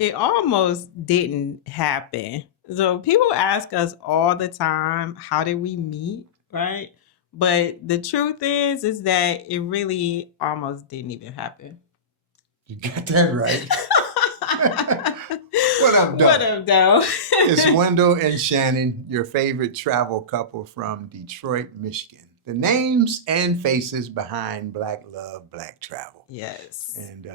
it almost didn't happen. So people ask us all the time, how did we meet, right? But the truth is that it really almost didn't even happen. You got that right. What up, though? What up, though? It's Wendell and Shannon, your favorite travel couple from Detroit, Michigan. The names and faces behind Black Love, Black Travel. Yes. And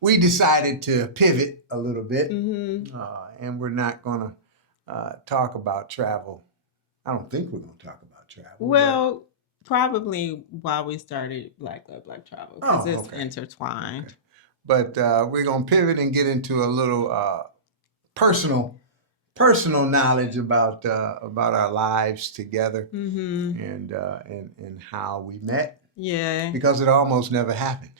we decided to pivot a little bit, Mm-hmm. and we're not going to talk about travel. I don't think we're going to talk about travel. Well, probably while we started Black Love, Black Travel, because it's okay. intertwined. Okay. But we're going to pivot and get into a little personal knowledge about our lives together, Mm-hmm. and how we met. Yeah. Because it almost never happened.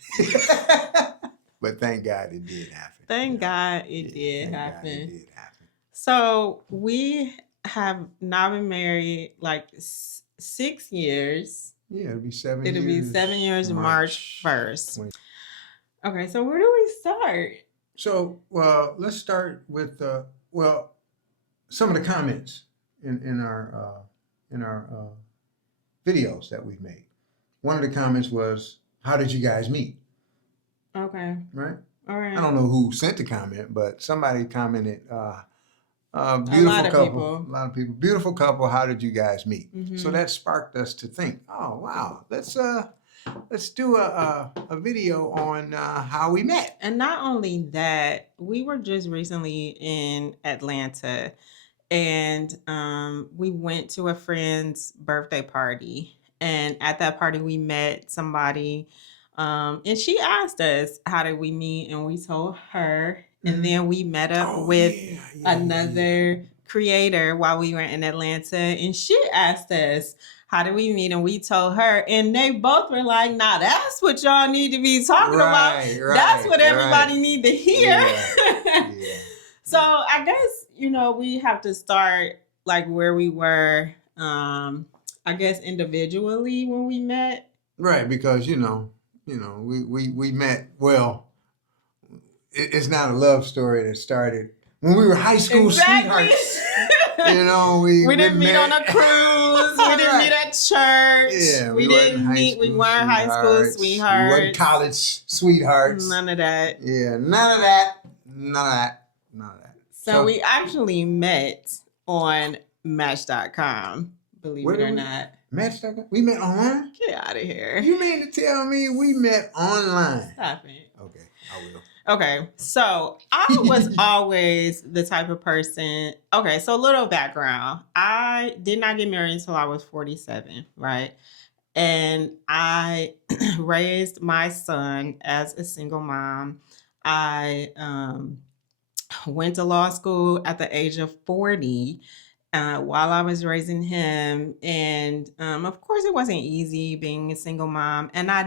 But thank God it did happen. Thank God it did God happen. it did happen. So we have now been married like 6 years. Yeah, it'll be 7 It'll years. be 7 years March 1st. Okay, so where do we start? So, let's start with some of the comments in our videos that we've made. One of the comments was, "How did you guys meet?" Okay. Right. All right. I don't know who sent the comment, but somebody commented, "Beautiful a lot of couple, people. a lot of people, beautiful couple. How did you guys meet?" Mm-hmm. So that sparked us to think, "Oh wow, let's do a video on how we met." And not only that, we were just recently in Atlanta, and we went to a friend's birthday party. And at that party, we met somebody, and she asked us, how did we meet? And we told her. And then we met up with another creator while we were in Atlanta. And she asked us, how did we meet? And we told her. And they both were like, nah, that's what y'all need to be talking about. Right, that's what everybody need to hear. Yeah. So I guess, we have to start like where we were, I guess individually when we met. Right, because we met, well, it's not a love story that started when we were high school sweethearts. We didn't meet on a cruise. We didn't meet at church. Yeah, we weren't high school sweethearts. We weren't college sweethearts. None of that. Yeah, none of that. So we actually met on Match.com, believe it or not. Match.com? We met online? Get out of here. You mean to tell me we met online? Stop it. Okay, I will. Okay, so I was always the type of person. Okay, so a little background. I did not get married until I was 47, right? And I raised my son as a single mom. I went to law school at the age of 40 while I was raising him. And of course, it wasn't easy being a single mom. And I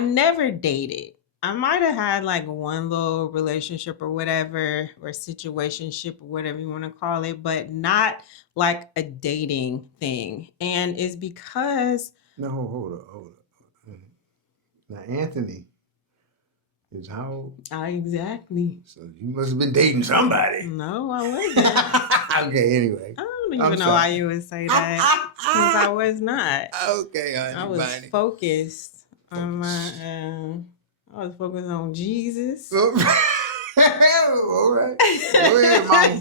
never dated. I might have had like one little relationship or whatever, or situationship or whatever you want to call it, but not like a dating thing. And it's because... No, hold up. Now, Anthony is how old? Exactly. So you must have been dating somebody. No, I wasn't. Okay, anyway. I don't even know why you would say that. Because I was not. Okay, honey, I was focused on my... I was focused on Jesus. All right. Go ahead, Mom.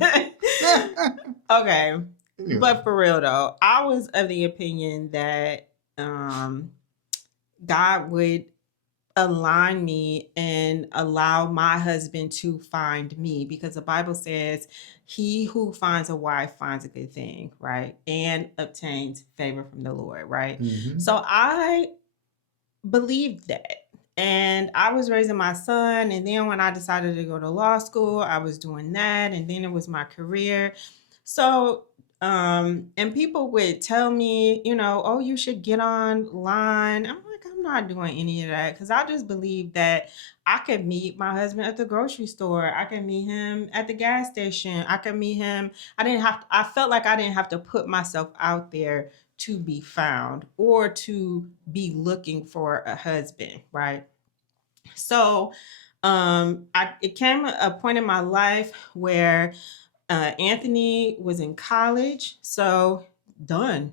Okay. Anyway. But for real, though, I was of the opinion that God would align me and allow my husband to find me, because the Bible says he who finds a wife finds a good thing, right? And obtains favor from the Lord, right? Mm-hmm. So I believed that. And I was raising my son. And then when I decided to go to law school, I was doing that. And then it was my career. So, and people would tell me, oh, you should get online. I'm like, I'm not doing any of that, because I just believe that I could meet my husband at the grocery store. I could meet him at the gas station. I could meet him. I felt like I didn't have to put myself out there to be found or to be looking for a husband, right? So it came a point in my life where Anthony was in college, so done.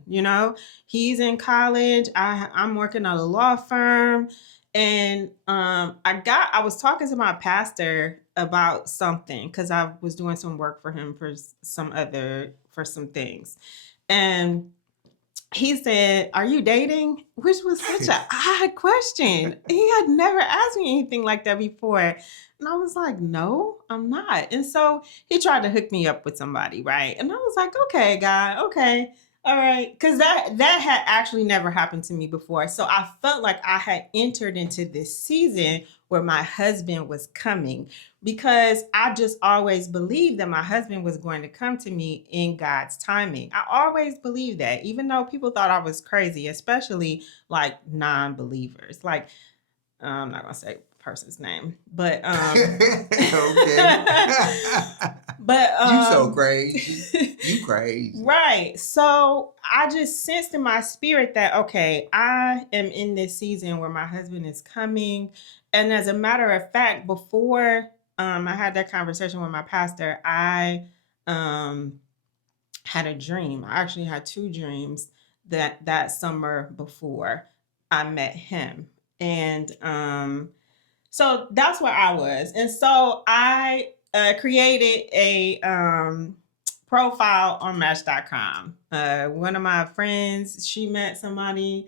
He's in college. I'm working at a law firm, and I was talking to my pastor about something because I was doing some work for him for some things, and he said, "Are you dating?" Which was such an odd question. He had never asked me anything like that before. And I was like, "No, I'm not." And so he tried to hook me up with somebody, right? And I was like, "Okay, guy, okay. All right." Because that had actually never happened to me before. So I felt like I had entered into this season where my husband was coming, because I just always believed that my husband was going to come to me in God's timing. I always believed that, even though people thought I was crazy, especially like non-believers. Like, I'm not gonna say person's name, but okay. but you so crazy. You crazy. Right. So I just sensed in my spirit that, okay, I am in this season where my husband is coming. And as a matter of fact, before I had that conversation with my pastor, I had a dream. I actually had two dreams that summer before I met him. And so that's where I was. And so I created a profile on Match.com. One of my friends, she met somebody,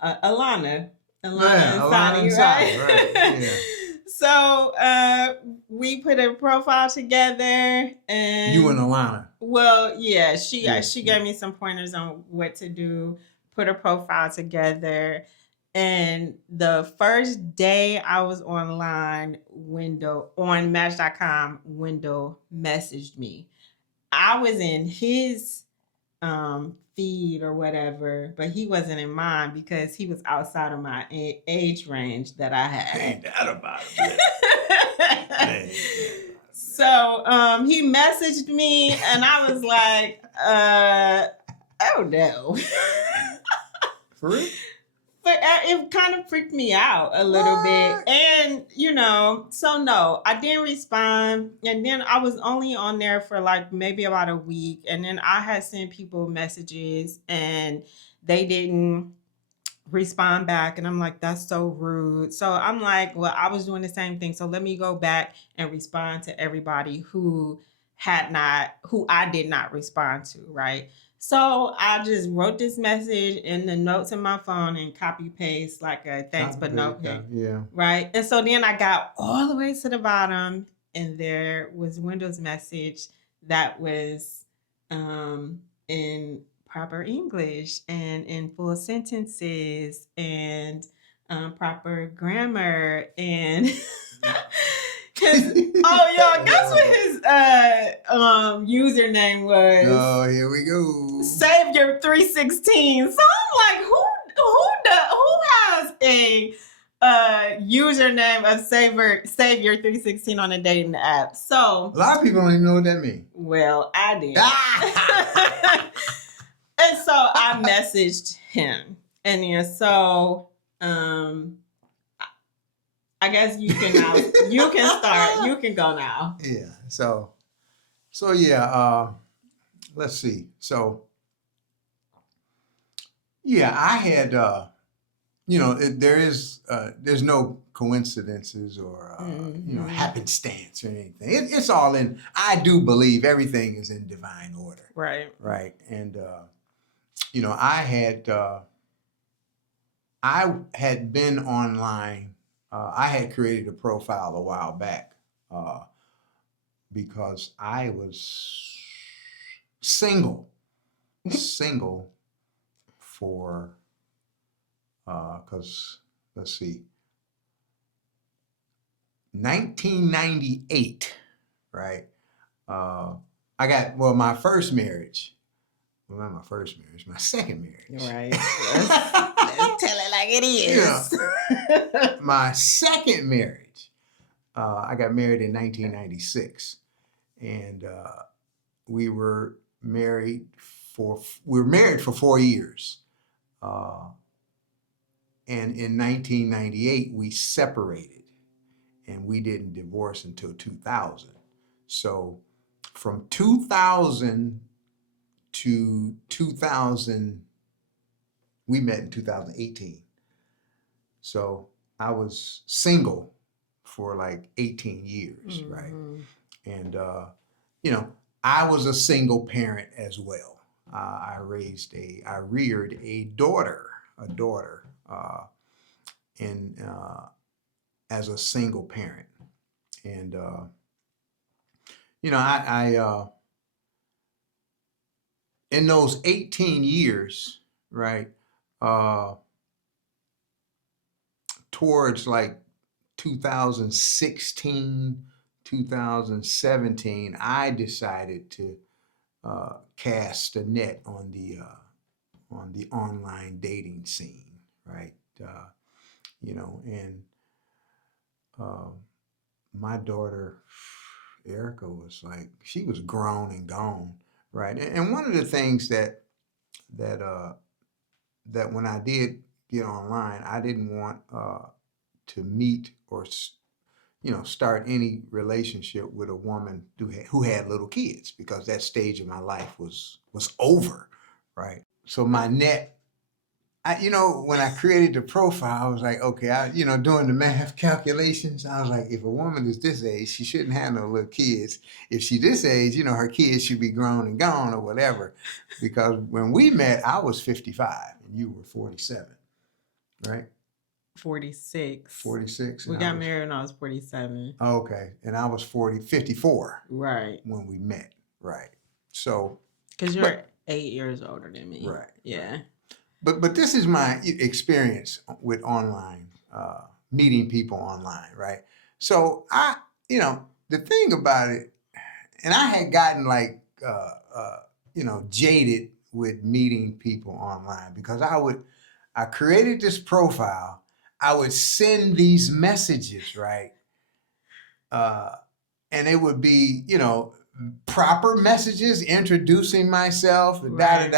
Alana. Alana and Sadi, right? Yeah. So we put a profile together, and you and Alana. Well, yeah, she gave me some pointers on what to do, put a profile together. And the first day I was online, on Match.com, Wendell messaged me. I was in his feed or whatever, but he wasn't in mine because he was outside of my age range that I had. Ain't that about it? So he messaged me, and I was like, oh no. For real? But it kind of freaked me out a little bit. And, so no, I didn't respond. And then I was only on there for like maybe about a week. And then I had sent people messages and they didn't respond back. And I'm like, that's so rude. So I'm like, well, I was doing the same thing. So let me go back and respond to everybody who I did not respond to, right? So I just wrote this message in the notes in my phone and copy paste like a thanks, but no thanks. Yeah. Right. And so then I got all the way to the bottom, and there was Wendell's message that was in proper English and in full sentences and proper grammar and y'all, guess what his username was? Oh, here we go. Savior 316. So I'm like, who has a username of Savior 316 on a dating app? So a lot of people don't even know what that means. Well, I did. And so I messaged him, and then so I guess you can now. You can start. You can go now. Yeah. So yeah. Let's see. So yeah, I had. There's no coincidences or happenstance or anything. It's all in. I do believe everything is in divine order. Right. Right. And I had been online. I had created a profile a while back because I was single for, because let's see, 1998, right? I got, my first marriage. Well, not my first marriage, my second marriage. Right. Let's tell it like it is. Yeah. My second marriage, I got married in 1996. And we were married for 4 years. And in 1998, we separated. and we didn't divorce until 2000. So from 2000 to 2000, we met in 2018. So I was single for like 18 years, right? And, I was a single parent as well. I reared a daughter, in as a single parent. And, I in those 18 years, right, uh, towards like 2016, 2017, I decided to cast a net on the online dating scene, right? And uh, my daughter Erica was like, she was grown and gone, right? And one of the things that that when I did get online, I didn't want to meet or start any relationship with a woman who had little kids, because that stage of my life was over, right? So my net, when I created the profile, I was like, okay, doing the math calculations, I was like, if a woman is this age, she shouldn't have no little kids. If she this age, her kids should be grown and gone or whatever. Because when we met, I was 55 and you were 47, right? 46. 46. We got married when I was 47. Okay. And I was 54. Right. When we met. Right. So. Because you're 8 years older than me. Right. Yeah. Right. But this is my experience with online, meeting people online, right? So the thing about it, and I had gotten like, jaded with meeting people online, because I created this profile, I would send these messages, right? And it would be, proper messages introducing myself, right.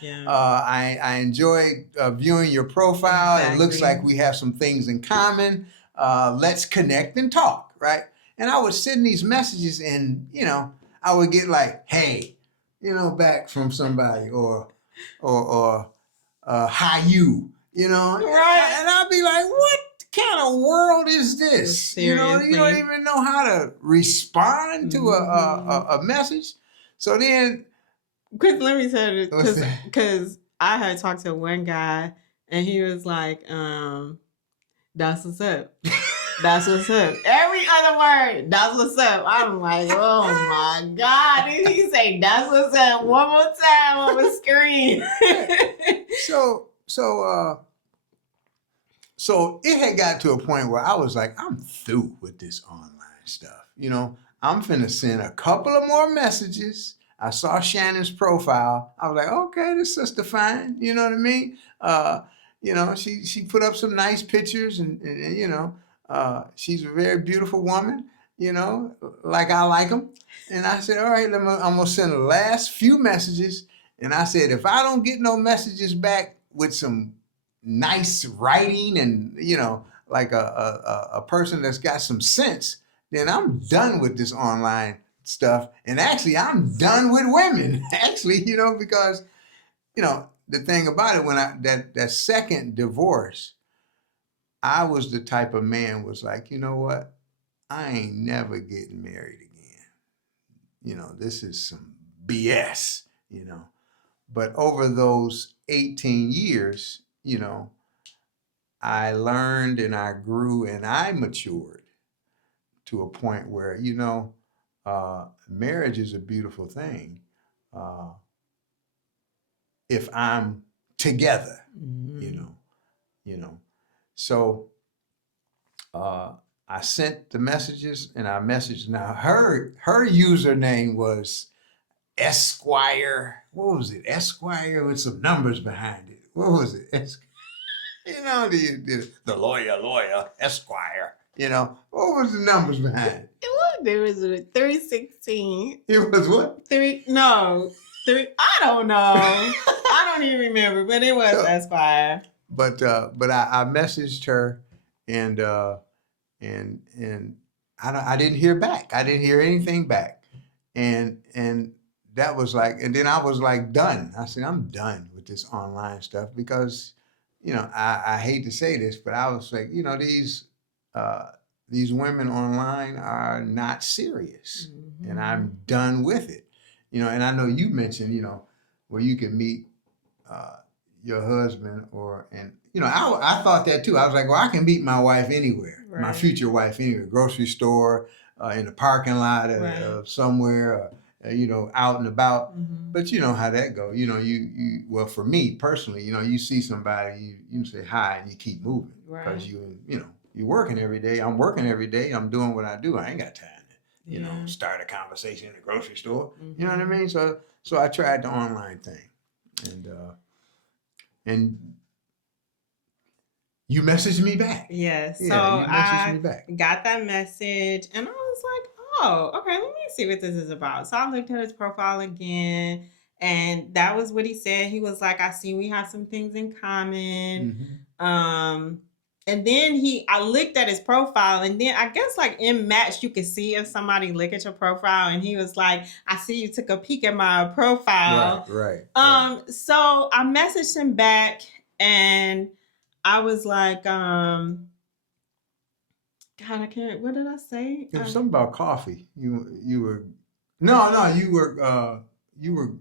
Yeah. I enjoyed viewing your profile. Exactly. It looks like we have some things in common. Let's connect and talk, right? And I would send these messages, and I would get like, hey, back from somebody, or hi you, right? And I'd be like, what kind of world is this? You don't even know how to respond to a message. So then, Chris, let me tell you, because I had talked to one guy, and he was like, that's what's up. That's what's up. Every other word, that's what's up. I'm like, oh my God. Did he say that's what's up one more time on the screen? So it had got to a point where I was like, I'm through with this online stuff. I'm finna send a couple of more messages. I saw Shannon's profile. I was like, okay, this sister fine. You know what I mean? She put up some nice pictures, and she's a very beautiful woman, like I like them. And I said, all right, I'm gonna send the last few messages. And I said, if I don't get no messages back with some nice writing, and like a person that's got some sense, then I'm done with this online stuff. And actually, I'm done with women. Actually, because the thing about it, when that second divorce, I was the type of man was like, you know what, I ain't never getting married again. This is some BS. But over those 18 years, I learned and I grew and I matured to a point where, marriage is a beautiful thing if I'm together, So I sent the messages, and I messaged. Now her username was Esquire. What was it? Esquire with some numbers behind it. What was it? The lawyer, Esquire. What was the numbers behind it? There was a 316. It was what? 3. I don't know. I don't even remember, but it was Esquire. But I messaged her, and and I didn't hear back. I didn't hear anything back, and that was like, and then I was like done. I said, I'm done with this online stuff because, I hate to say this, but I was like, these women online are not serious, and Mm-hmm. I'm done with it. And I know you mentioned, where you can meet uh, your husband, and I thought that too. I was like, well, I can meet my wife anywhere, my Right. future wife anywhere, grocery store, in the parking lot Right. of somewhere, out and about. Mm-hmm. But you know how that go. Well, for me personally, you see somebody, you say hi and you keep moving because Right. you're working every day. I'm working every day. I'm doing what I do. I ain't got time to, Yeah. start a conversation in the grocery store. You know what I Mm-hmm. mean? So I tried the online thing, and you messaged me back. Yes. So Yeah, you messaged me I back. got that message and I was like, oh, okay, let me see what this is about. So I looked at his profile again and that was what he said. He was like, I see we have some things in common. Mm-hmm. And then I looked at his profile and then I guess like in Match, you could see if somebody look at your profile and he was like, I see you took a peek at my profile. Right. So I messaged him back and I was like, God, I can't. What did I say? It was something about coffee. You were no, you were I you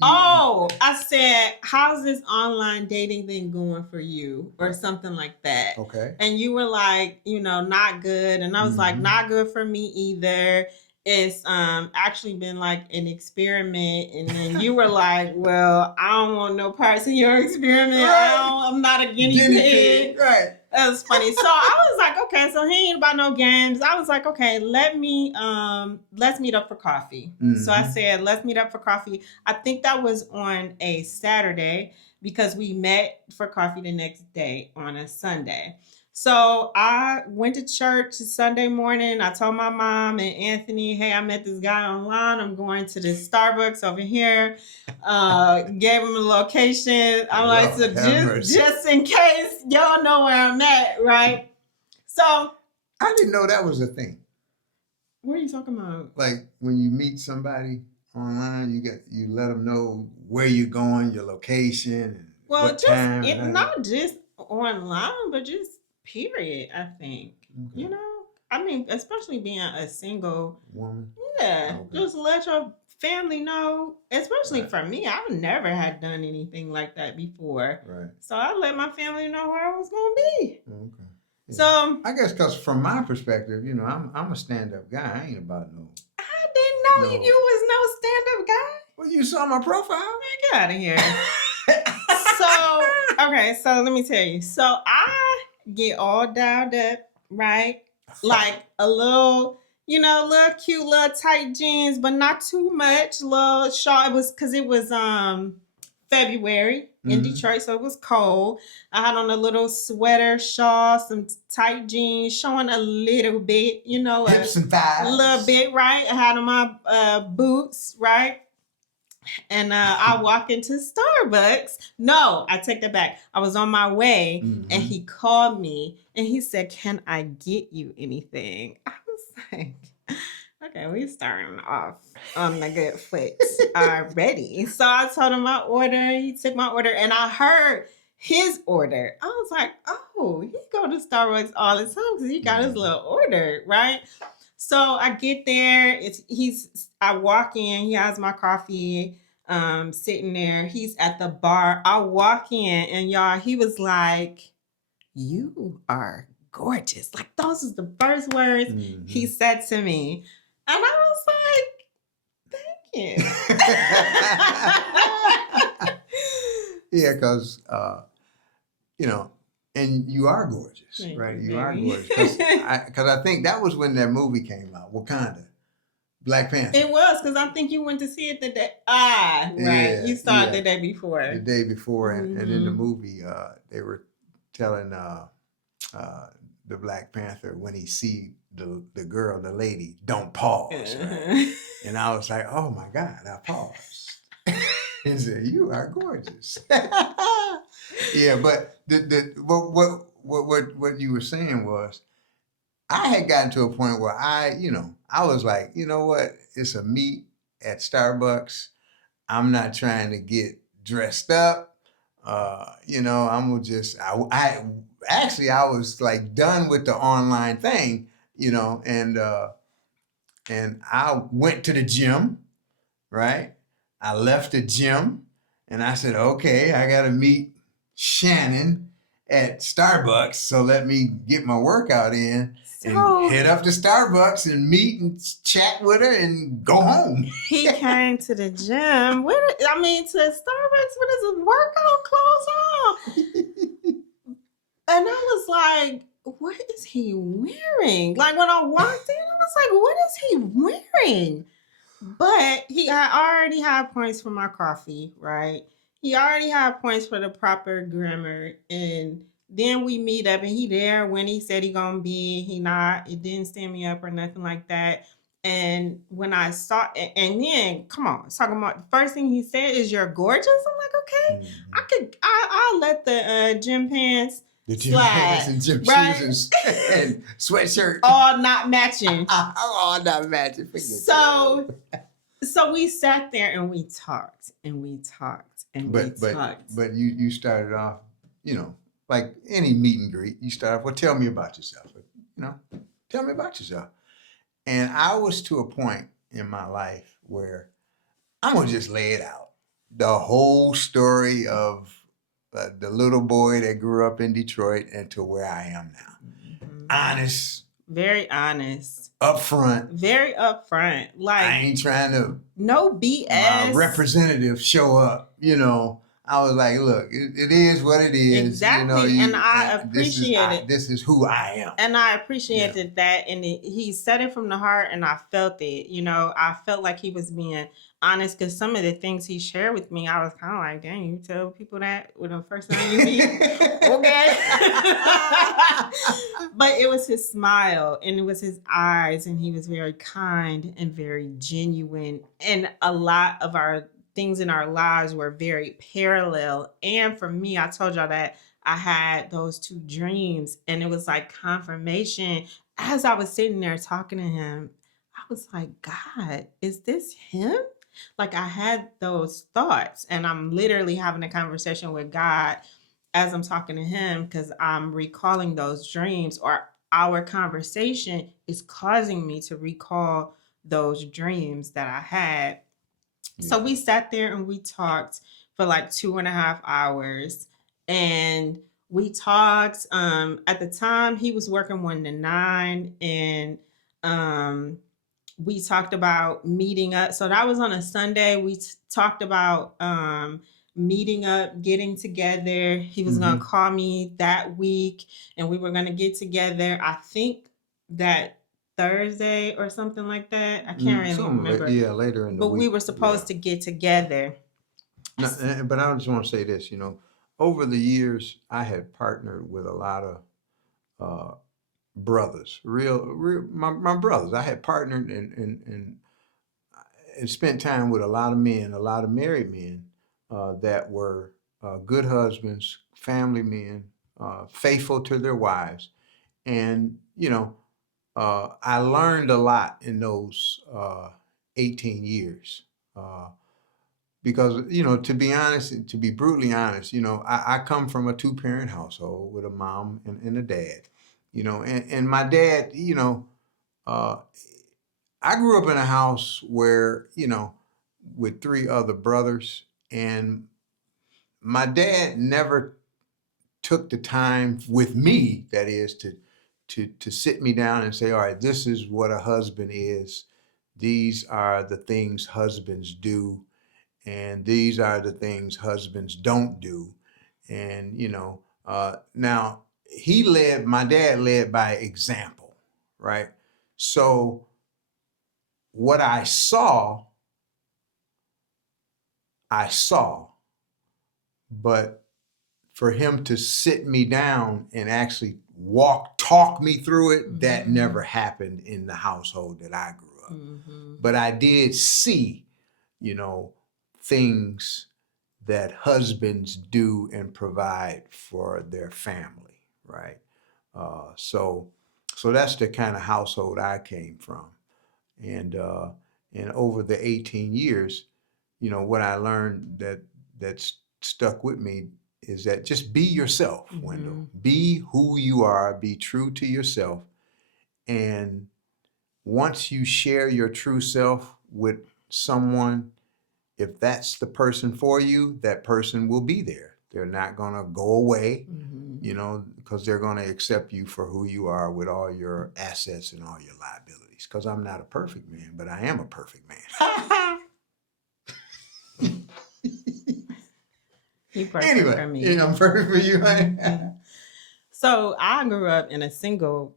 Oh, I said, how's this online dating thing going for you? Or right. something like that. Okay. And you were like, not good. And I was like, Mm-hmm. not good for me either. It's actually been like an experiment. And then you were like, well, I don't want no parts in your experiment. Right. I'm not a guinea pig. Right. That was funny. So I was like, okay, so he ain't about no games. I was like, okay, let's meet up for coffee. Mm-hmm. So I said, let's meet up for coffee. I think that was on a Saturday because we met for coffee the next day on a Sunday. So I went to church Sunday morning. I told my mom and Anthony, hey, I met this guy online. I'm going to this Starbucks over here. Gave him a location. I'm like, so just in case y'all know where I'm at, right? So I didn't know that was a thing. what are you talking about? Like when you meet somebody online, you let them know where you're going, your location, and Well, what just time. not just online, but just period. I think Okay. I mean, especially being a single Woman. yeah, Okay. just let your family know. Especially Right. for me, I've never had done anything like that before. Right. So I let my family know where I was gonna be. Okay. Yeah. So I guess because from my perspective, I'm a stand-up guy. I ain't about no. I didn't know No. you was no stand-up guy. Well, you saw my profile. Man, get out of here. So okay, so let me tell you. So I get all dialed up, right? Like a little, little cute, little tight jeans, but not too much. Little short. It was because it was February in Detroit, so it was cold. I had on a little sweater, shawl, some tight jeans, showing a little bit, hips and thighs. a little bit, right? I had on my boots, right? And I walk into Starbucks. No, I take that back. I was on my way and he called me and he said, can I get you anything? I was like, okay, we're starting off on the good foot already. So I told him my order. He took my order and I heard his order. I was like, oh, he go to Starbucks all the time because he got his little order, right? So I get there. I walk in. He has my coffee sitting there. He's at the bar. I walk in and y'all, he was like, you are gorgeous. Like those is the first words he said to me. And I was like, thank you. Yeah, because and you are gorgeous, Thank right? you, You are baby. gorgeous because I think that was when that movie came out, Wakanda, Black Panther. It was because I think you went to see it the day. Right. Yeah, You saw it yeah. the day before. The day before, and in the movie, they were telling the Black Panther when he see the girl, the lady, don't pause, right? And I was like, oh my God, I paused. He said, you are gorgeous. Yeah, but what you were saying was I had gotten to a point where I was like, you know what? It's a meet at Starbucks. I'm not trying to get dressed up. I'm gonna just I actually I was like done with the online thing, and I went to the gym, right? I left the gym and I said, okay, I gotta meet Shannon at Starbucks. So let me get my workout in and So head up to Starbucks and meet and chat with her and go home. he came to the gym. To Starbucks with his workout clothes on. And I was like, what is he wearing? Like when I walked in, I was like, what is he wearing? But he had already had points for my coffee, right? He already had points for the proper grammar. And then we meet up and he there when he said he gonna be. He not, it didn't stand me up or nothing like that. And when I saw and then come on, talking about the first thing he said is you're gorgeous. I'm like, okay, I'll let the gym pants The gym pants slide, and gym right? shoes and sweatshirt. All not matching. All not matching. So we sat there and we talked and we talked and we talked. But you started off, like any meet and greet, you start off, well, tell me about yourself. Tell me about yourself. And I was to a point in my life where I'm gonna just lay it out. The whole story of the little boy that grew up in Detroit and to where I am now. Mhm. Honest, Very honest, upfront. very upfront. Like I ain't trying to no BS. my representative show up. I was like, look, it is what it is. Exactly. And I appreciate it. This is who I am. And I appreciated that. And he said it from the heart and I felt it. I felt like he was being honest because some of the things he shared with me, I was kind of like, dang, you tell people that when the first time you meet? Okay. But it was his smile and it was his eyes and he was very kind and very genuine. And a lot of our things in our lives were very parallel. And for me, I told y'all that I had those two dreams and it was like confirmation. As I was sitting there talking to him, I was like, God, is this him? Like I had those thoughts and I'm literally having a conversation with God as I'm talking to him because I'm recalling those dreams or our conversation is causing me to recall those dreams that I had. So we sat there and we talked for like 2.5 hours and we talked. At the time he was working 1 to 9 and we talked about meeting up. So that was on a Sunday. We talked about meeting up, getting together. He was going to call me that week and we were going to get together. I think that Thursday or something like that. I can't really remember. Later in the week. But we were supposed to get together. No, but I just want to say this, over the years, I had partnered with a lot of brothers, real my brothers. I had partnered and spent time with a lot of men, a lot of married men that were good husbands, family men, faithful to their wives, and I learned a lot in those 18 years. Because to be honest, to be brutally honest, I come from a two-parent household with a mom and a dad, and my dad, uh, I grew up in a house where, with three other brothers, and my dad never took the time with me, that is, to sit me down and say, all right, this is what a husband is. These are the things husbands do. And these are the things husbands don't do. And, now my dad led by example, right? So what I saw, but for him to sit me down and actually talk me through it, that never happened in the household that I grew up. But I did see, things that husbands do and provide for their family, right? So So that's the kind of household I came from. And over the 18 years, what I learned that's stuck with me is that just be yourself, Wendell. Be who you are, be true to yourself. And once you share your true self with someone, if that's the person for you, that person will be there. They're not going to go away, because they're going to accept you for who you are with all your assets and all your liabilities. Because I'm not a perfect man, but I am a perfect man. You perfect Anyway, for me. I'm perfect for you. So I grew up in a single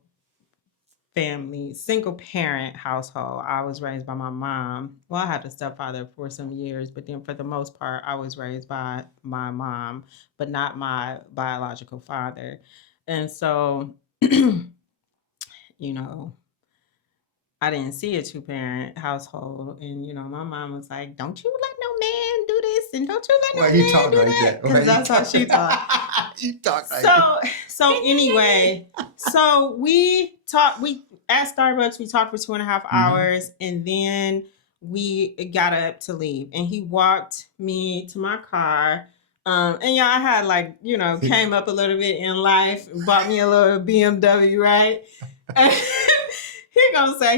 parent household. I was raised by my mom. Well, I had a stepfather for some years, but then for the most part, I was raised by my mom, but not my biological father. And so, I didn't see a 2-parent household. And, my mom was like, don't you let no man do this and don't you let no man do that. Because that's how she thought. You talk like that. So anyway, we at Starbucks, we talked for 2.5 hours, and then we got up to leave. And he walked me to my car. And I had came up a little bit in life, bought me a little BMW, right? And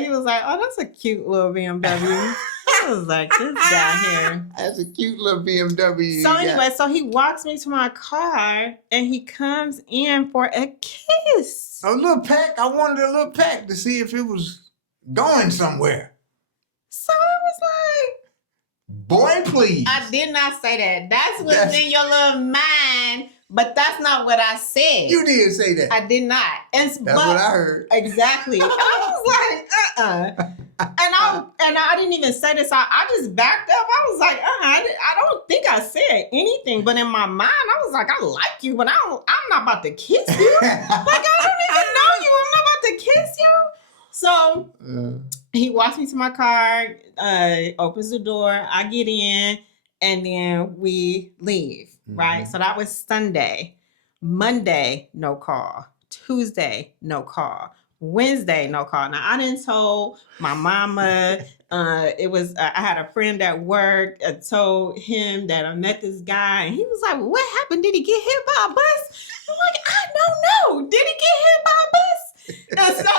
he was like, oh, that's a cute little BMW. I was like, this guy here. That's a cute little BMW. So anyway, so he walks me to my car and he comes in for a kiss. A little peck. I wanted a little peck to see if it was going somewhere. So I was like, boy, please. I did not say that. That's what's in your little mind. But that's not what I said. You did say that. I did not. That's what I heard. Exactly. I was like, And I didn't even say this. I just backed up. I was like, I don't think I said anything. But in my mind, I was like, I like you, but I'm not about to kiss you. Like, I don't even know you. I'm not about to kiss you. So he walks me to my car, opens the door. I get in, and then we leave. Right? So that was Sunday. Monday, no call. Tuesday, no call. Wednesday, no call. Now, I didn't told my mama. I had a friend at work. I told him that I met this guy, and he was like, well, what happened? Did he get hit by a bus? I'm like, I don't know. Did he get hit by a bus? And so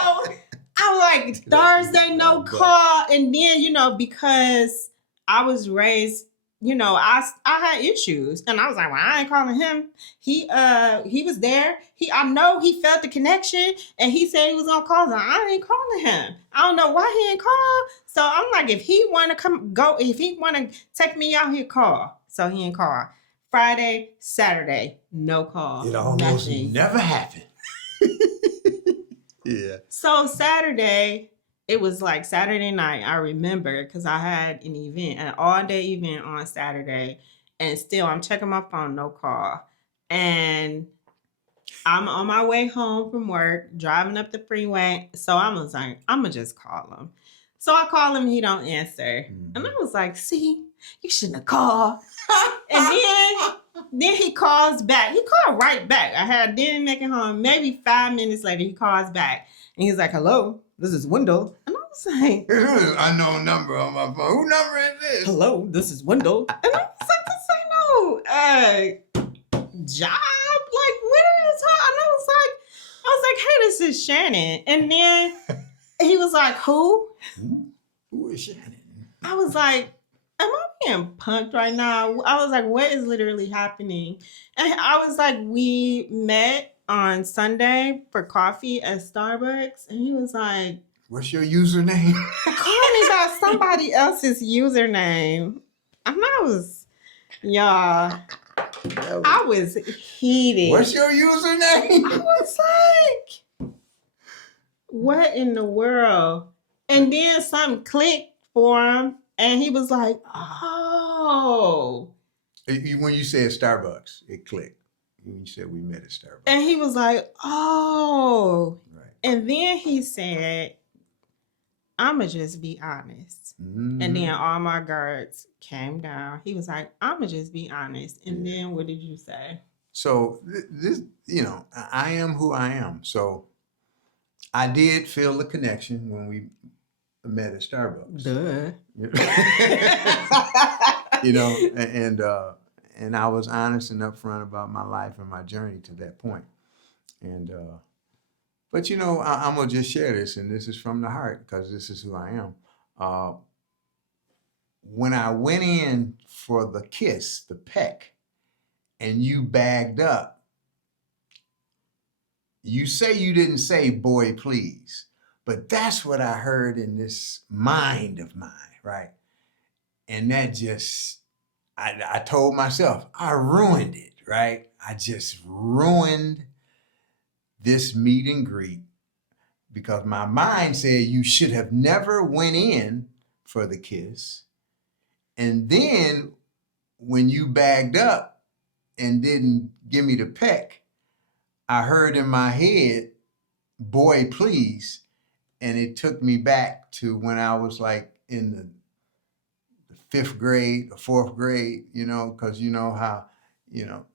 I was like, Thursday, no call. And then, because I was raised, I had issues, and I was like, well, I ain't calling him. He was there. I know he felt the connection, and he said he was gonna call him. I ain't calling him. I don't know why he ain't call. So I'm like, if he want to if he want to take me out, he'll call. So he ain't call. Friday, Saturday, no call. It almost never happened. Yeah. So Saturday. It was like Saturday night, I remember, because I had an all-day event on Saturday, and still I'm checking my phone, no call. And I'm on my way home from work, driving up the freeway. So I was like, I'm going to just call him. So I call him, he don't answer. And I was like, see, you shouldn't have called. And then he calls back. He called right back. Didn't make it home. Maybe 5 minutes later, he calls back. And he's like, hello, this is Wendell. And I was like, unknown number on my phone. Who number is this? Hello, this is Wendell. And I was like, this ain't no job. Like, what are you talking? And I was like, hey, this is Shannon. And then he was like, who? Who is Shannon? I was like, am I being punked right now? I was like, what is literally happening? And I was like, we met on Sunday for coffee at Starbucks. And he was like, what's your username? Call me by somebody else's username. And I was heated. What's your username? I was like, what in the world? And then something clicked for him. And he was like, oh. When you said Starbucks, it clicked. When you said we met at Starbucks. And he was like, oh. Right. And then he said, I'ma just be honest. Mm-hmm. And then all my guards came down. He was like, I'ma just be honest. And then what did you say? So this, I am who I am. So I did feel the connection when we met at Starbucks. Duh. You know, and I was honest and upfront about my life and my journey to that point. And but you know, I'm gonna just share this, and this is from the heart because this is who I am. Uh, when I went in for the kiss, the peck, and you bagged up, you say you didn't say, boy, please. But that's what I heard in this mind of mine, right? And that just, I told myself, I ruined it, right? I just ruined this meet and greet because my mind said you should have never went in for the kiss. And then when you bagged up and didn't give me the peck, I heard in my head, boy, please. And it took me back to when I was like in the fifth grade or fourth grade, you know, because you know how, you know,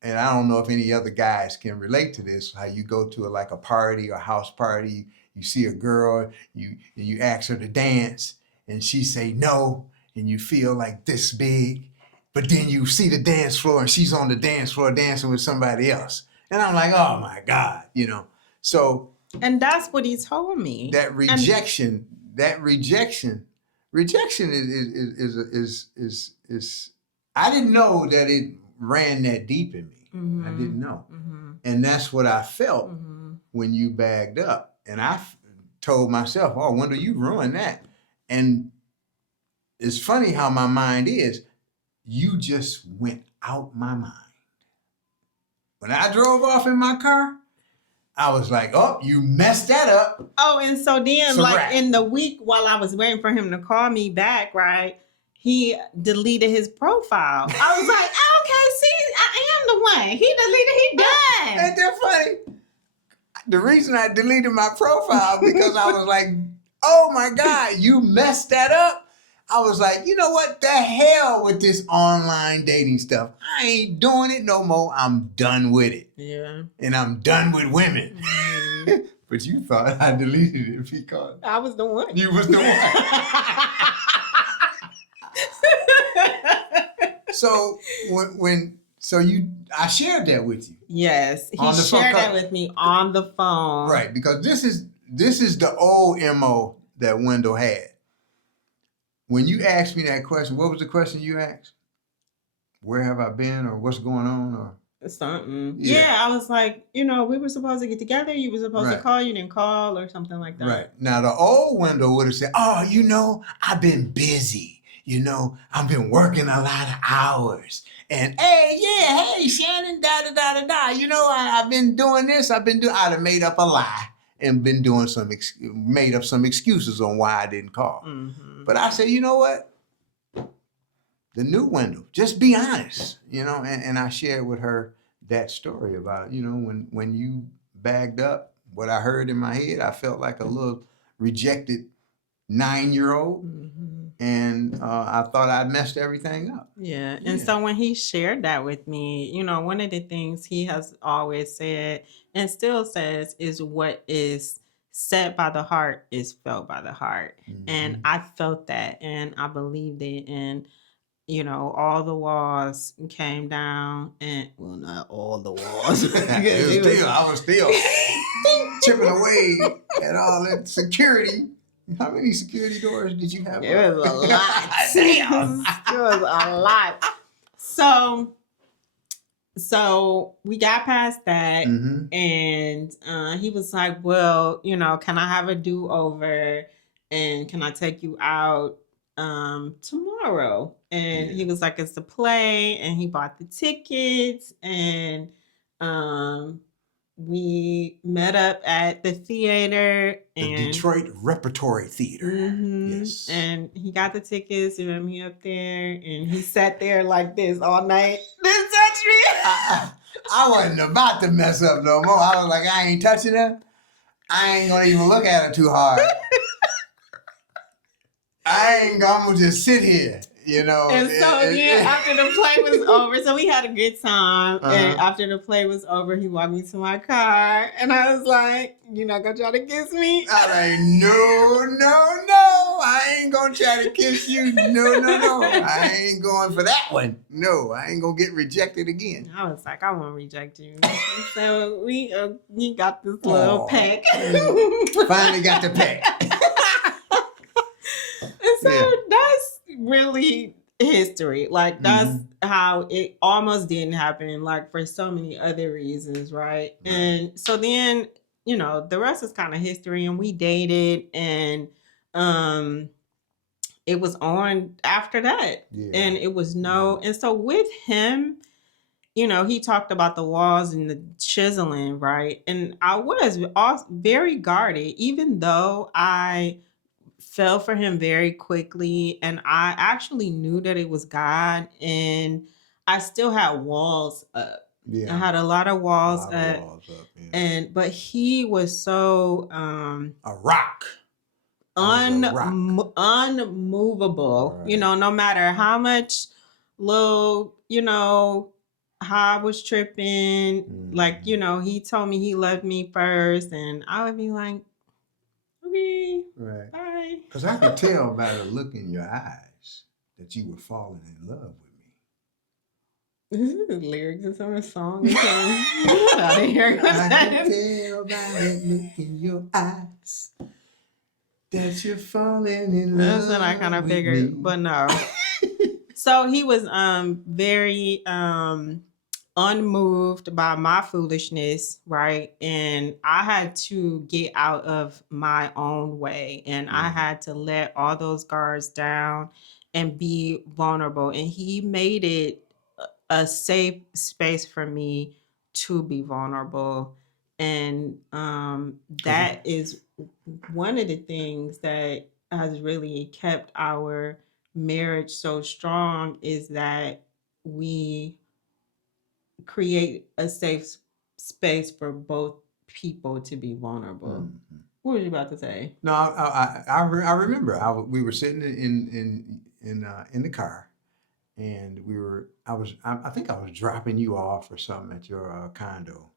and I don't know if any other guys can relate to this, how you go to like a party or house party, you see a girl, you ask her to dance and she say no, and you feel like this big, but then you see the dance floor and she's on the dance floor dancing with somebody else. And I'm like, oh my God, you know. So and that's what he told me. That rejection, rejection is I didn't know that it ran that deep in me. Mm-hmm. I didn't know. Mm-hmm. And that's what I felt when you bagged up. And I told myself, oh, Wendell, you ruined that. And it's funny how my mind is. You just went out my mind. When I drove off in my car, I was like, oh, you messed that up. Oh, and so then, like in the week while I was waiting for him to call me back, right, he deleted his profile. I was like, okay, see, I am the one. He deleted, he done. Ain't that funny? The reason I deleted my profile because I was like, oh my God, you messed that up. I was like, you know what? The hell with this online dating stuff. I ain't doing it no more. I'm done with it. Yeah. And I'm done with women. Mm-hmm. But you thought I deleted it because I was the one. You was the one. So I shared that with you. Yes, he shared that with me on the phone. Right, because this is the old MO that Wendell had. When you asked me that question, what was the question you asked? Where have I been, or what's going on, or something? Yeah, I was like, you know, we were supposed to get together. You were supposed to call. You didn't call, or something like that. Right. Now the old Wendell would have said, "Oh, you know, I've been busy. You know, I've been working a lot of hours." And hey, Shannon, da da da da da. You know, I've been doing this. I'd have made up a lie and been doing made up some excuses on why I didn't call. Mm-hmm. But I said, you know what? The new Wendell, just be honest, you know. And I shared with her that story about, you know, when you bagged up, what I heard in my head, I felt like a little rejected 9-year-old. Mm-hmm. And I thought I'd messed everything up. Yeah. And so when he shared that with me, you know, one of the things he has always said and still says is what is said by the heart is felt by the heart. Mm-hmm. And I felt that and I believed it. And, you know, all the walls came down and, well, not all the walls. I was still chipping away at all that security. How many security doors did you have? It was a lot. Damn. It was a lot. So we got past that, mm-hmm. and he was like, well, you know, can I have a do-over and can I take you out tomorrow? And he was like, it's a play, and he bought the tickets, and we met up at the theater. The Detroit Repertory Theater. Mm-hmm. Yes. And he got the tickets and met me up there. And he sat there like this all night. Didn't touch me. I wasn't about to mess up no more. I was like, I ain't touching her. I ain't going to even look at her too hard. I'm going to just sit here. you know. And so then after the play was over, so we had a good time. And after the play was over, he walked me to my car. And I was like, "You not gonna try to kiss me?" I'm like, no. I ain't gonna try to kiss you. No. I ain't going for that one. No, I ain't gonna get rejected again. I was like, I won't reject you. So we got this little peck. Finally got the peck. And so that's really history. Like that's how it almost didn't happen, like for so many other reasons, right? And so then, you know, the rest is kind of history, and we dated, and it was on after that. And it was and so with him, you know, he talked about the walls and the chiseling, right? And I was also very guarded, even though I fell for him very quickly, and I actually knew that it was God, and I still had walls up. I had a lot of walls up, and but he was so a rock. Unmovable. You know, no matter how much little, you know, how I was tripping, like, you know, he told me he loved me first, and I would be like, okay, bye. Because I could tell by the look in your eyes that you were falling in love with me. This is the lyrics of some song. Get out of here. I could tell by the look in your eyes that you're falling in love. That's what I kind of figured, but no. So he was very unmoved by my foolishness, right? And I had to get out of my own way, and I had to let all those guards down and be vulnerable. And he made it a safe space for me to be vulnerable. And that is one of the things that has really kept our marriage so strong, is that we create a safe space for both people to be vulnerable. What was you about to say? No, I remember we were sitting in the car, and I think I was dropping you off or something at your condo,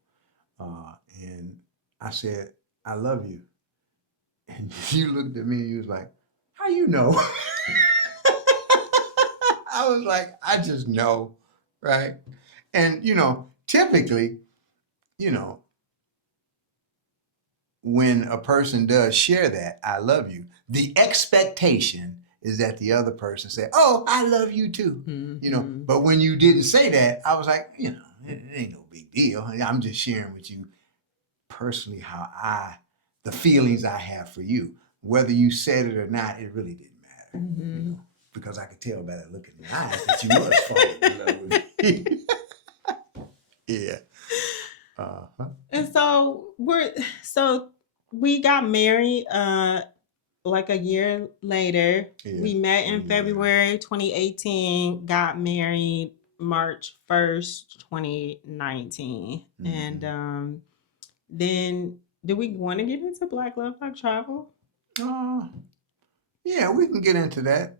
and I said, "I love you," and you looked at me and you was like, "How you know?" I was like, "I just know," right? And you know, typically, you know, when a person does share that "I love you," the expectation is that the other person say, "Oh, I love you too." You know, but when you didn't say that, I was like, you know, it ain't no big deal. I'm just sharing with you personally the feelings I have for you. Whether you said it or not, it really didn't matter. You know, because I could tell by that look in your eyes that you was falling in love with me. Yeah. And so we got married like a year later. We met in February 2018, got married March 1st, 2019. And then do we want to get into Black Love, Black Travel? Yeah, we can get into that.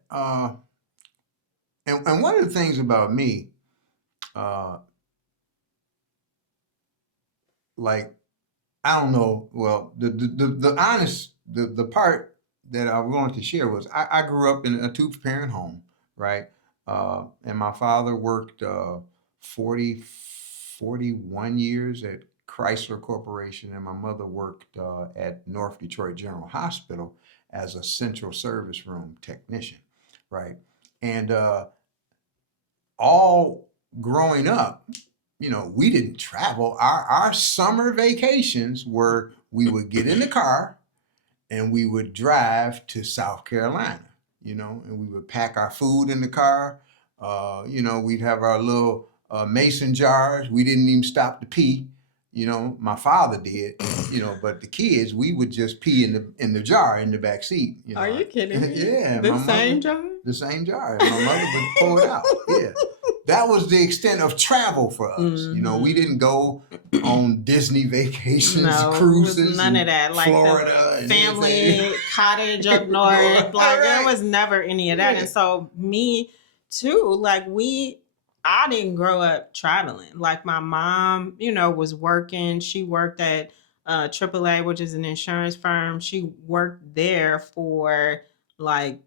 And one of the things about me, like, I don't know. Well, the honest, the part that I wanted to share was I grew up in a 2-parent home, right? And my father worked 41 years at Chrysler Corporation, and my mother worked at North Detroit General Hospital as a central service room technician, right? And all growing up, you know, we didn't travel. Our summer vacations were, we would get in the car and we would drive to South Carolina, you know, and we would pack our food in the car. You know, we'd have our little mason jars. We didn't even stop to pee. You know, my father did, you know, but the kids, we would just pee in the jar in the back seat. You know? Are you kidding me? Yeah. The same jar? The same jar. And my mother would pull it out. Yeah. That was the extent of travel for us. You know, we didn't go on Disney vacations, cruises, none of that. Like Florida, the family cottage up north. Like there was never any of that. Yeah. And so me too, like I didn't grow up traveling. Like my mom, was working. She worked at AAA, which is an insurance firm. She worked there for like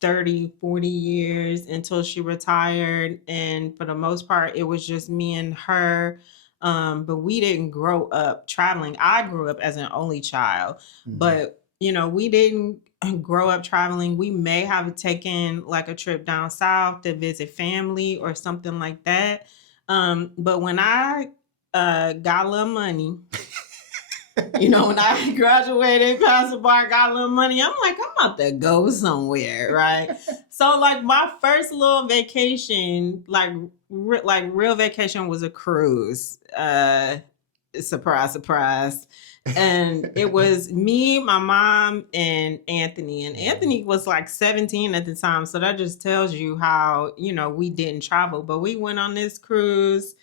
30, 40 years until she retired. And for the most part, it was just me and her. But we didn't grow up traveling. I grew up as an only child, but we didn't grow up traveling. We may have taken like a trip down south to visit family or something like that. But when I got a little money, when I graduated, passed the bar, got a little money, I'm like, I'm about to go somewhere, right? So, like, my first little vacation, like real vacation, was a cruise. Surprise, surprise. And it was me, my mom, and Anthony. And Anthony was like 17 at the time. So that just tells you how, we didn't travel. But we went on this cruise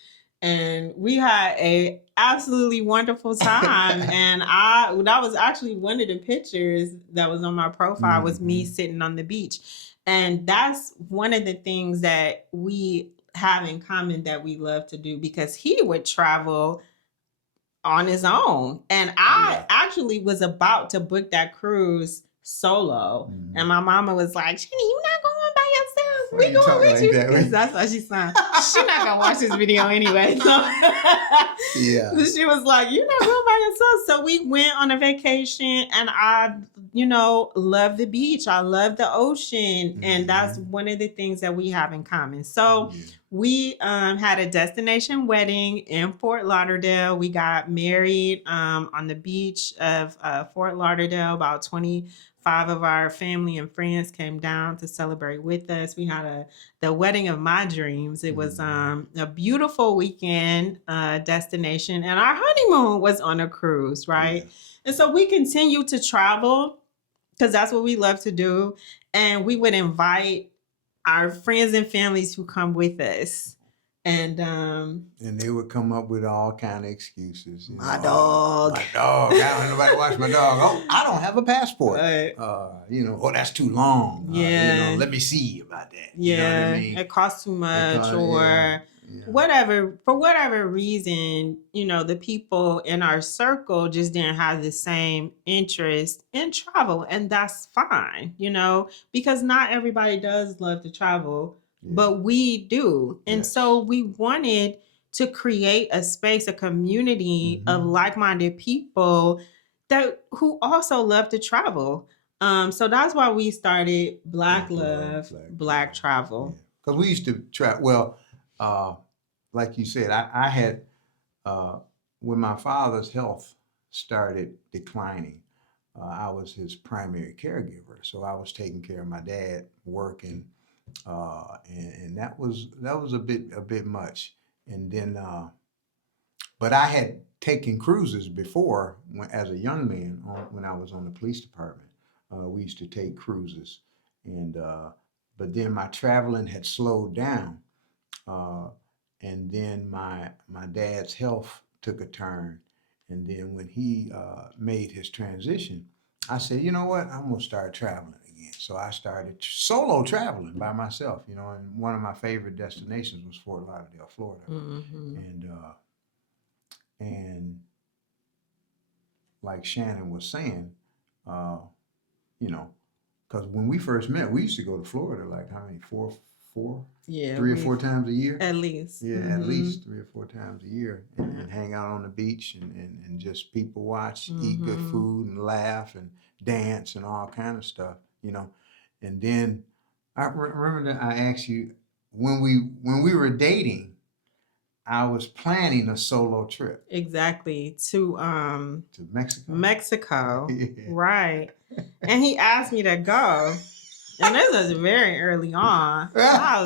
and we had a absolutely wonderful time. And that was actually one of the pictures that was on my profile was me sitting on the beach. And that's one of the things that we have in common that we love to do, because he would travel on his own. And I actually was about to book that cruise solo. And my mama was like, Shanny, you not going by yourself. We going with you. Because that's how she sounds. She's not going to watch this video anyway. So she was like, you're not going by yourself. So we went on a vacation, and I, love the beach. I love the ocean. And that's one of the things that we have in common. So we had a destination wedding in Fort Lauderdale. We got married on the beach of Fort Lauderdale. About 25 of our family and friends came down to celebrate with us. We had the wedding of my dreams. It was a beautiful weekend destination, and our honeymoon was on a cruise, right? Yeah. And so we continue to travel because that's what we love to do. And we would invite our friends and families who come with us. And they would come up with all kind of excuses. My dog. I don't nobody watch my dog. Oh, I don't have a passport. Right. Oh, that's too long. Yeah. Let me see about that. Yeah. You know what I mean? It costs too much whatever. For whatever reason, the people in our circle just didn't have the same interest in travel. And that's fine, because not everybody does love to travel. But we do. And so we wanted to create a space, a community of like-minded people who also love to travel. So that's why we started Black Love, Black Travel. Because we used to travel. Well, like you said, I had, when my father's health started declining, I was his primary caregiver. So I was taking care of my dad, working. And that was a bit much. And then, but I had taken cruises before as a young man when I was on the police department. We used to take cruises, and but then my traveling had slowed down, and then my dad's health took a turn, and then when he made his transition, I said, you know what, I'm gonna start traveling. So I started solo traveling by myself, and one of my favorite destinations was Fort Lauderdale, Florida. And like Shannon was saying, because when we first met, we used to go to Florida like how many, three or four times a year? At least. Yeah, at least 3 or 4 times a year, and hang out on the beach and just people watch, eat good food and laugh and dance and all kind of stuff. And then I remember that I asked you when we were dating, I was planning a solo trip. Exactly. To Mexico. Mexico. Right. And he asked me to go. And this was very early on. So I was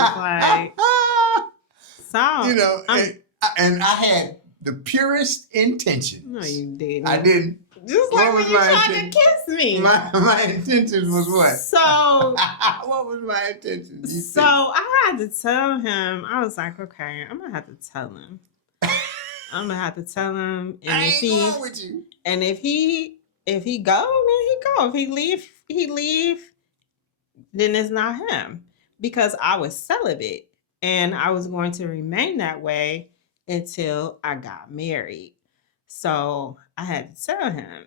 like, and I had the purest intentions. No, you didn't. I didn't. Just like when you tried to kiss me. My intentions was what? So what was my intentions? So I had to tell him. I was like, okay, I'm gonna have to tell him. I'm gonna have to tell him. And I ain't going with you. And if he go, then he go. If he leave, he leave. Then it's not him. because I was celibate and I was going to remain that way until I got married. So I had to tell him.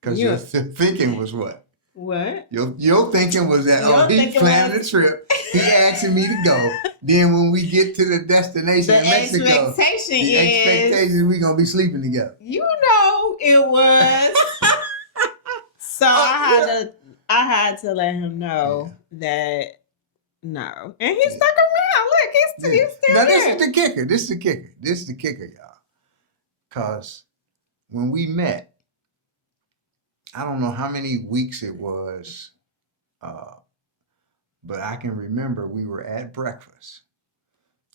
Because your thinking was what? What? Your thinking was that, Your he's thinking planning was- a trip. He asking me to go. Then when we get to the destination The in Mexico, expectation the expectation is we gonna be sleeping together. You know it was. So I had to let him know that no. And he stuck around. Look, he's still now here. this is the kicker. This is the kicker, y'all. Cause when we met, I don't know how many weeks it was, but I can remember we were at breakfast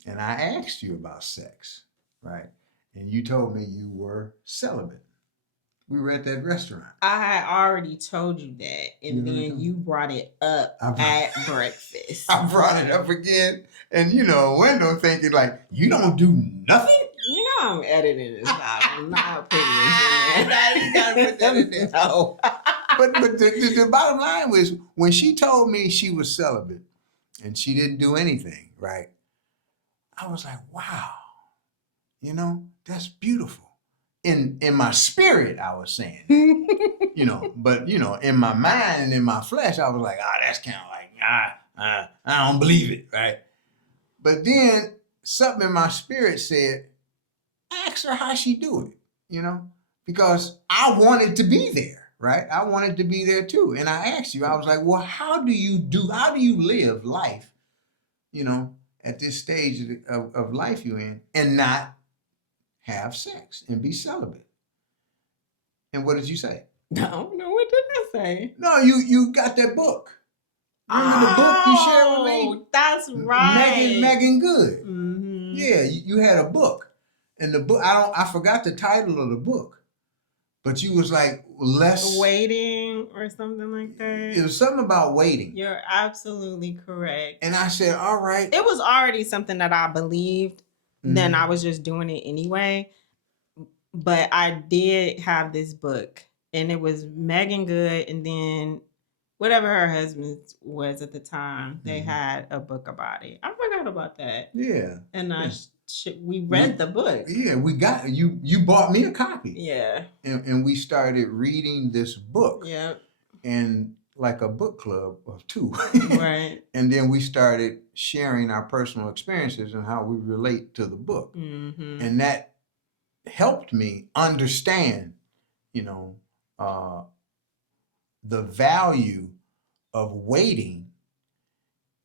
and I asked you about sex, right? And you told me you were celibate. We were at that restaurant. I had already told you that, and then you brought it up at breakfast. I brought it up again, and Wendell thinking like, you don't do nothing. You know I'm editing this out. I'm not putting this in there. Now you gotta put that in there. No. But the bottom line was when she told me she was celibate and she didn't do anything, right? I was like, wow, that's beautiful. In my spirit, I was saying, but in my mind and in my flesh, I was like, that's kind of like, I don't believe it, right? But then something in my spirit said, ask her how she do it, because I wanted to be there, right? I wanted to be there too. And I asked you, I was like, well, how do you live life, at this stage of life you're in and not have sex and be celibate? And what did you say? I don't know. What did I say? No, you got that book. Remember the book you shared with me? That's right. Megan Good. Mm-hmm. Yeah, you had a book. And the book, I forgot the title of the book. But you was like, less waiting or something like that. It was something about waiting. You're absolutely correct. And I said, all right. It was already something that I believed. Mm-hmm. Then I was just doing it anyway. But I did have this book, and it was Megan Good, and then whatever her husband was at the time, they had a book about it. I forgot about that. Yeah. And we read the book. Yeah, we got you. You bought me a copy. Yeah. And we started reading this book. Yep. And like a book club of two. Right. And then we started sharing our personal experiences and how we relate to the book. Mm-hmm. And that helped me understand, the value of waiting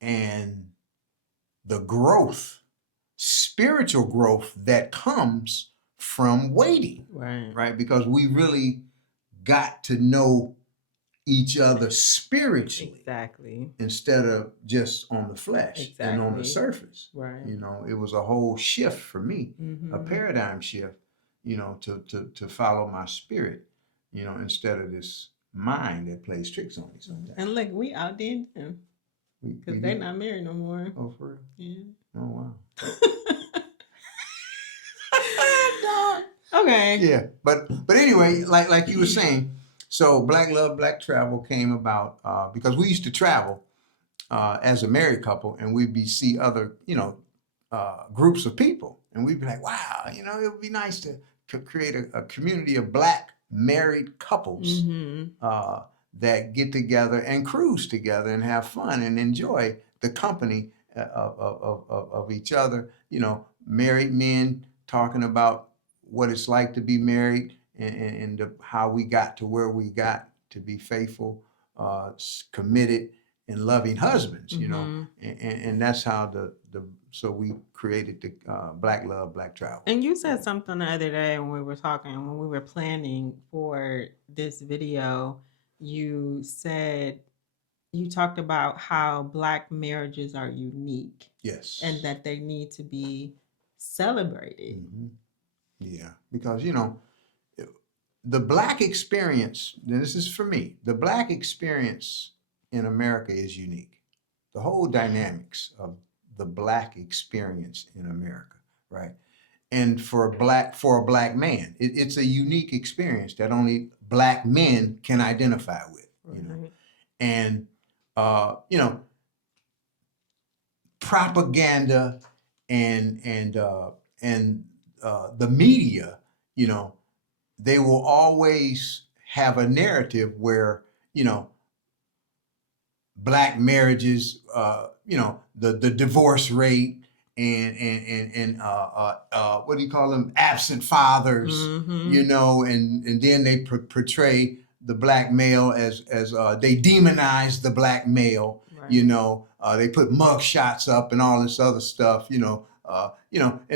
and the growth, spiritual growth that comes from waiting. Right? Because we really got to know each other spiritually. Exactly. Instead of just on the flesh and on the surface. Right. It was a whole shift for me, a paradigm shift, to follow my spirit, instead of this mind that plays tricks on me sometimes. And look, we outdid them. Because they're not married no more. Oh, for real? Yeah. Oh, wow. Okay. Yeah. But anyway, like you were saying, so Black Love, Black Travel came about because we used to travel as a married couple, and we'd see other, groups of people. And we'd be like, wow, it would be nice to create a community of Black married couples that get together and cruise together and have fun and enjoy the company of each other. Married men talking about what it's like to be married and how we got to where we got to be faithful, committed, and loving husbands. And that's how so we created the Black Love, Black Travel. And you said something the other day when we were talking, when we were planning for this video, you talked about how Black marriages are unique. Yes. And that they need to be celebrated. Mm-hmm. Yeah, because, the Black experience, and this is for me, the Black experience in America is unique. The whole dynamics of the Black experience in America, right? And for a Black man, it's a unique experience that only Black men can identify with, Right. And, propaganda and the media, you know, they will always have a narrative where, you know, black marriages, the divorce rate and what do you call them, absent fathers, Mm-hmm. and then they portray the black male as they demonize the black male, Right. they put mug shots up and all this other stuff, and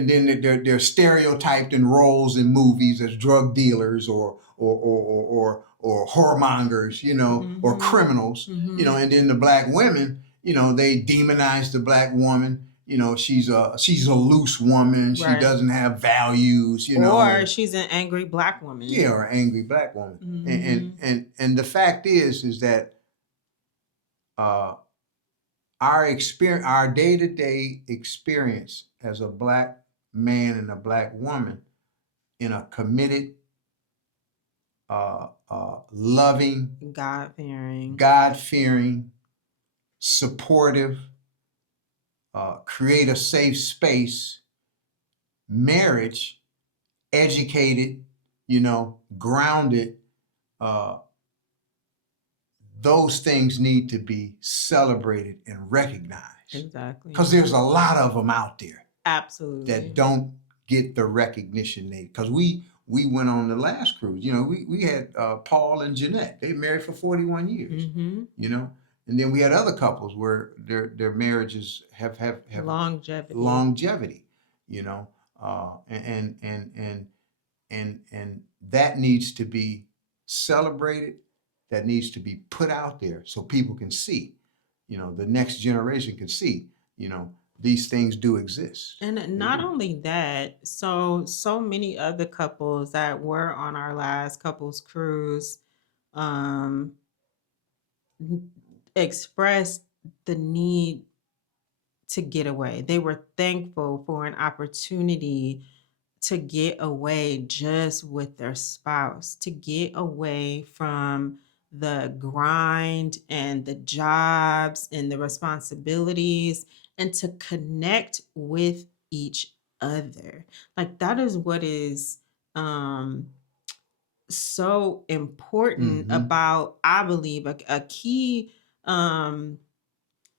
then they're stereotyped in roles in movies as drug dealers or whoremongers, or Mm-hmm. criminals, Mm-hmm. and then the black women, they demonize the black woman. She's a loose woman. She Right. doesn't have values, Or and she's an angry black woman. yeah, or an angry black woman. And Mm-hmm. and the fact is that uh, our experience, our day to day experience as a black man and a black woman in a committed, loving, God fearing. God fearing, supportive, create a safe space, marriage, educated, grounded, uh, those things need to be celebrated and recognized Exactly. because there's a lot of them out there Absolutely. that don't get the recognition they, because we went on the last cruise, we had Paul and Jeanette. They married for 41 years, Mm-hmm. and then we had other couples where their marriages have Longevity. longevity, you know, and that needs to be celebrated. That needs to be put out there so people can see, the next generation can see, these things do exist. And They not do. only that, so many other couples that were on our last couples cruise um expressed the need to get away. They were thankful for an opportunity to get away just with their spouse, to get away from the grind and the jobs and the responsibilities, and to connect with each other. Like that is what is um so important Mm-hmm. about, I believe, a key um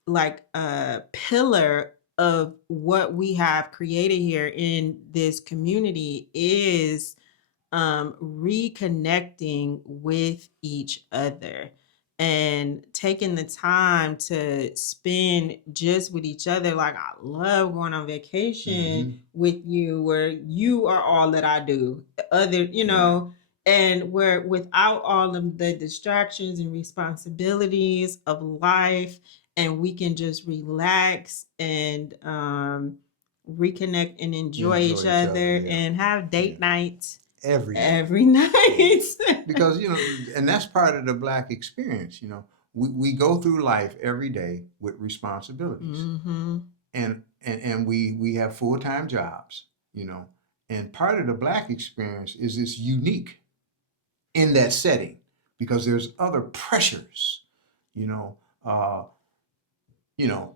like a pillar of what we have created here in this community is reconnecting with each other and taking the time to spend just with each other. Like, I love going on vacation Mm-hmm. with you where you are all that I do, other, and where without all of the distractions and responsibilities of life, and we can just relax and reconnect and enjoy Enjoy each each other. other Yeah. and have date Yeah. nights Every night. every night. Because and that's part of the black experience. We go through life every day with responsibilities, Mm-hmm. and we have full-time jobs, and part of the black experience is this unique in that setting because there's other pressures, you know uh,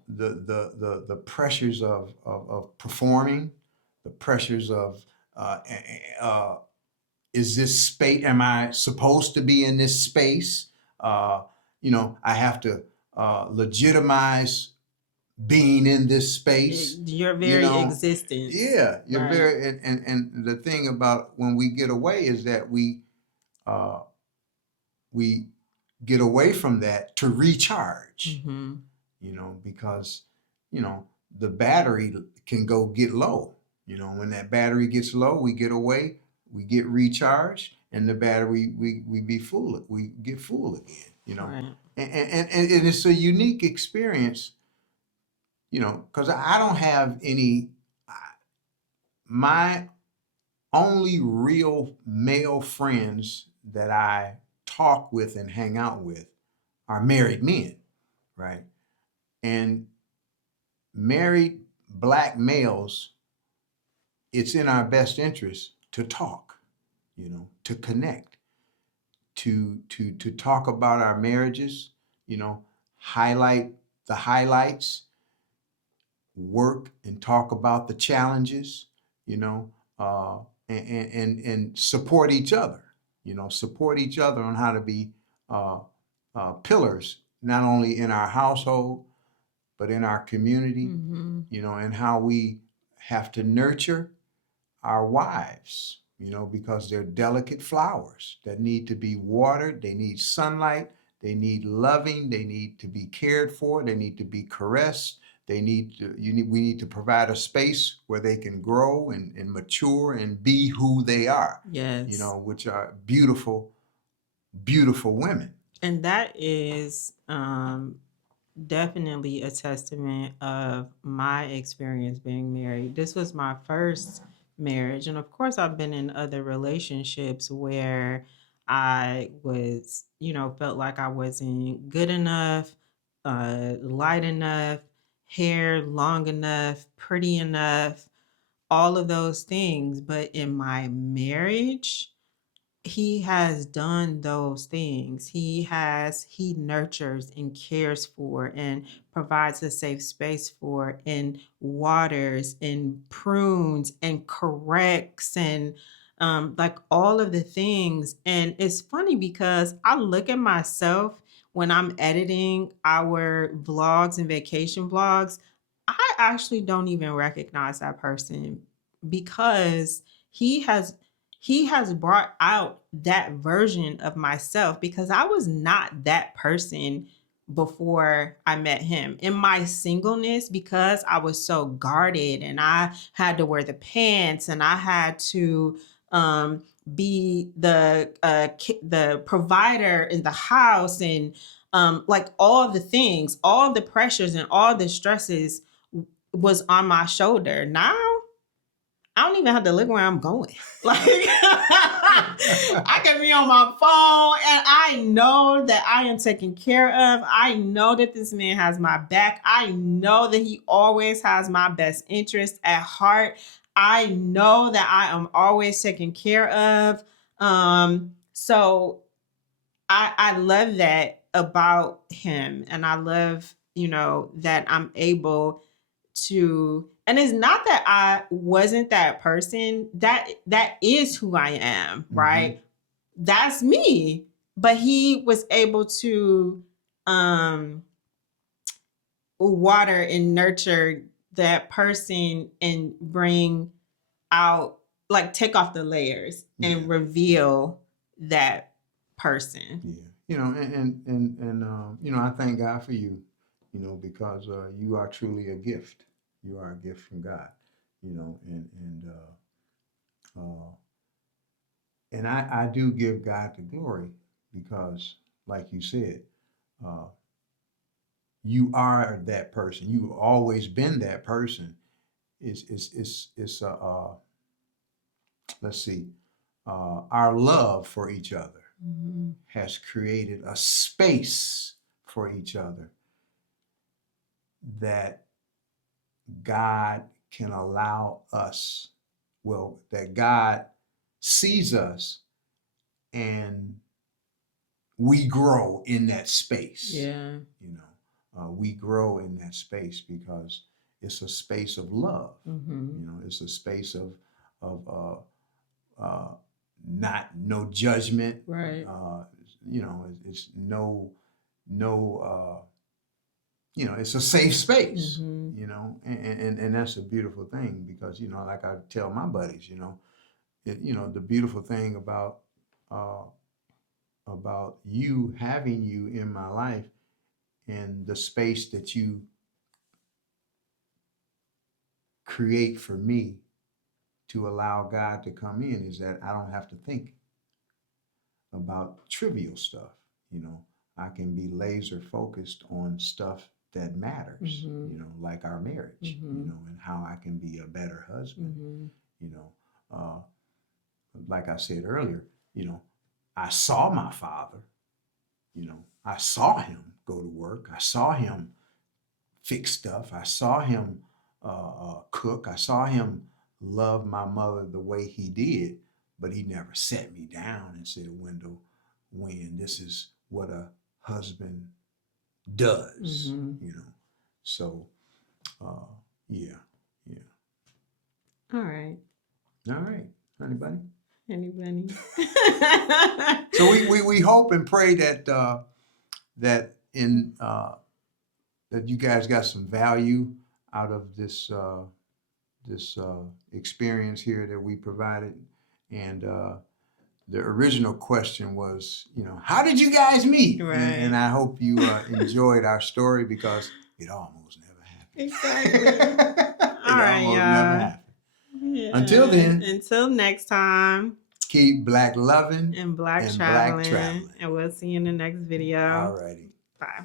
the pressures of performing, the pressures of uh, uh, is this space, am I supposed to be in this space? uh, I have to legitimize being in this space. Your you very know existence. yeah, you're Right. very, and the thing about when we get away is that uh, we get away from that to recharge, Mm-hmm. because you know the battery can go get low. When that battery gets low, we get away, we get recharged, and the battery, we be full, we get full again. Right. And it's a unique experience, because I don't have any. My only real male friends that I talk with and hang out with are married men, right? And married black males, it's in our best interest to talk, to connect, to talk about our marriages, highlight the highlights, work and talk about the challenges, you know, uh, and support each other, support each other on how to be uh, pillars, not only in our household, but in our community, Mm-hmm. and how we have to nurture our wives, because they're delicate flowers that need to be watered, they need sunlight, they need loving, they need to be cared for, they need to be caressed. We need to provide a space where they can grow and mature and be who they are, Yes. which are beautiful, beautiful women. And that is definitely a testament of my experience being married. This was my first marriage. And of course, I've been in other relationships where I was, felt like I wasn't good enough, light enough, hair long enough, pretty enough, all of those things. But in my marriage, he has done those things. He nurtures and cares for and provides a safe space for and waters and prunes and corrects and like all of the things. And it's funny because I look at myself when I'm editing our vlogs and vacation vlogs. I actually don't even recognize that person because he has he has brought out that version of myself because I was not that person before I met him. In my singleness, because I was so guarded and I had to wear the pants and I had to be the provider in the house and like all the things, all the pressures and all the stresses was on my shoulder. Now I don't even have to look where I'm going. Like I can be on my phone and I know that I am taken care of. I know that this man has my back. I know that he always has my best interest at heart. I know that I am always taken care of. So I love that about him. And I love, that I'm able to, and it's not that I wasn't that person. That is who I am, right? That's me. But he was able to um water and nurture that person and bring out, like, take off the layers and reveal that person. Yeah, I thank God for you, because you are truly a gift. You are a gift from God, uh, and I do give God the glory because, like you said, uh, you are that person. You've always been that person. It's let's see, our love for each other has created a space for each other that God can allow us, that God sees us and we grow in that space. Yeah. We grow in that space because it's a space of love. Mm-hmm. It's a space of not no judgment. Right. It's no it's a safe space. Mm-hmm. And that's a beautiful thing because like I tell my buddies, the beautiful thing uh, about you having you in my life and the space that you create for me to allow God to come in is that I don't have to think about trivial stuff. I can be laser focused on stuff that matters, like our marriage, and how I can be a better husband. You know, uh, like I said earlier, I saw my father, I saw him go to work. I saw him fix stuff. I saw him cook. I saw him love my mother the way he did, but he never sat me down and said, Wendell, when this is what a husband does, Mm-hmm. So, uh, Yeah. Yeah. All right. All right, honey bunny. Anybody? So we hope and pray that that in that you guys got some value out of this this experience here that we provided. And the original question was, you know, how did you guys meet? And Right. I hope you enjoyed our story because it almost never happened. Exactly. All It right, almost never y'all. happened. Until Yeah. then, Until next time, keep black loving and black and black traveling. traveling. And we'll see you in the next video. All righty. Bye.